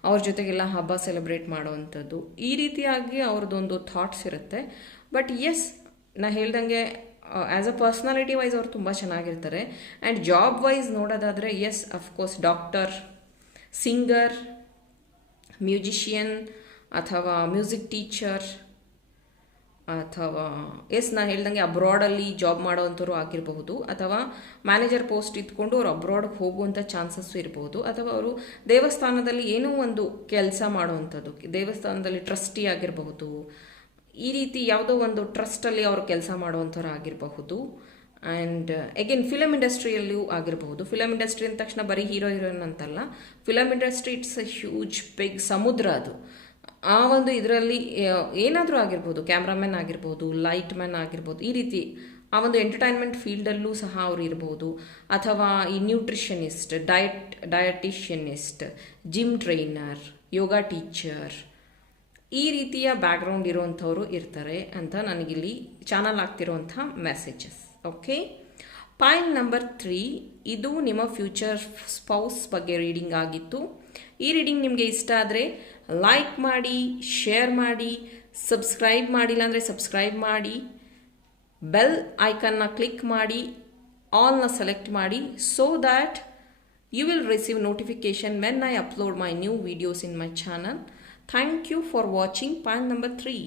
ಅವ್ರ ಜೊತೆಗೆಲ್ಲ ಹಬ್ಬ ಸೆಲೆಬ್ರೇಟ್ ಮಾಡೋವಂಥದ್ದು, ಈ ರೀತಿಯಾಗಿ ಅವ್ರದ್ದೊಂದು ಥಾಟ್ಸ್ ಇರುತ್ತೆ. ಬಟ್ ಎಸ್, ನಾ ಹೇಳ್ದಂಗೆ ಆ್ಯಸ್ ಅ ಪರ್ಸ್ನಾಲಿಟಿ ವೈಸ್ ಅವ್ರು ತುಂಬ ಚೆನ್ನಾಗಿರ್ತಾರೆ. ಆ್ಯಂಡ್ ಜಾಬ್ ವೈಸ್ ನೋಡೋದಾದರೆ yes, of course doctor, singer, musician, ಅಥವಾ ಮ್ಯೂಸಿಕ್ ಟೀಚರ್, ಅಥವಾ ಎಸ್, ನಾನು ಹೇಳ್ದಂಗೆ ಅಬ್ರಾಡಲ್ಲಿ ಜಾಬ್ ಮಾಡೋವಂಥವ್ರು ಆಗಿರಬಹುದು, ಅಥವಾ ಮ್ಯಾನೇಜರ್ ಪೋಸ್ಟ್ ಇದ್ಕೊಂಡು ಅವ್ರು ಅಬ್ರಾಡ್ಗೆ ಹೋಗುವಂಥ ಚಾನ್ಸಸ್ಸು ಇರ್ಬೋದು, ಅಥವಾ ಅವರು ದೇವಸ್ಥಾನದಲ್ಲಿ ಏನೋ ಒಂದು ಕೆಲಸ ಮಾಡುವಂಥದ್ದು, ದೇವಸ್ಥಾನದಲ್ಲಿ ಟ್ರಸ್ಟಿ ಆಗಿರಬಹುದು, ಈ ರೀತಿ ಯಾವುದೋ ಒಂದು ಟ್ರಸ್ಟಲ್ಲಿ ಅವರು ಕೆಲಸ ಮಾಡುವಂಥವ್ರು ಆಗಿರಬಹುದು. ಆ್ಯಂಡ್ ಅಗೇನ್ ಫಿಲಮ್ ಇಂಡಸ್ಟ್ರಿಯಲ್ಲೂ ಆಗಿರಬಹುದು. ಫಿಲಮ್ ಇಂಡಸ್ಟ್ರಿ ಅಂದ ತಕ್ಷಣ ಬರೀ ಹೀರೋಯಿನ್ ಅಂತಲ್ಲ, film industry it's a huge big ಸಮುದ್ರ. ಅದು ಆ ಒಂದು ಇದರಲ್ಲಿ ಏನಾದರೂ ಆಗಿರ್ಬೋದು, ಕ್ಯಾಮ್ರಾಮನ್ ಆಗಿರ್ಬೋದು, ಲೈಟ್ ಮ್ಯಾನ್ ಆಗಿರ್ಬೋದು, ಈ ರೀತಿ ಆ ಒಂದು ಎಂಟರ್ಟೈನ್ಮೆಂಟ್ ಫೀಲ್ಡಲ್ಲೂ ಸಹ ಅವರು ಇರ್ಬೋದು. ಅಥವಾ ಈ nutritionist, dietitianist, gym trainer, yoga teacher, ಈ ರೀತಿಯ ಬ್ಯಾಕ್ಗ್ರೌಂಡ್ ಇರುವಂಥವ್ರು ಇರ್ತಾರೆ ಅಂತ ನನಗಿಲ್ಲಿ ಚಾನಲ್ ಆಗ್ತಿರೋಂಥ ಮೆಸೇಜಸ್. ಓಕೆ, ಪಾಯಿಂಟ್ ನಂಬರ್ 3 ಇದು ನಿಮ್ಮ ಫ್ಯೂಚರ್ ಸ್ಪೌಸ್ ಬಗ್ಗೆ ರೀಡಿಂಗ್ ಆಗಿತ್ತು. ಈ ರೀಡಿಂಗ್ ನಿಮಗೆ ಇಷ್ಟ ಆದರೆ ಲೈಕ್ ಮಾಡಿ, ಶೇರ್ ಮಾಡಿ, ಸಬ್ಸ್ಕ್ರೈಬ್ ಮಾಡಿಲ್ಲ ಅಂದರೆ ಸಬ್ಸ್ಕ್ರೈಬ್ ಮಾಡಿ, ಬೆಲ್ ಐಕನ್ನ ಕ್ಲಿಕ್ ಮಾಡಿ, ಆಲ್ನ ಸೆಲೆಕ್ಟ್ ಮಾಡಿ, so that you will receive notification when I upload my new videos in my channel. Thank you for watching point number 3.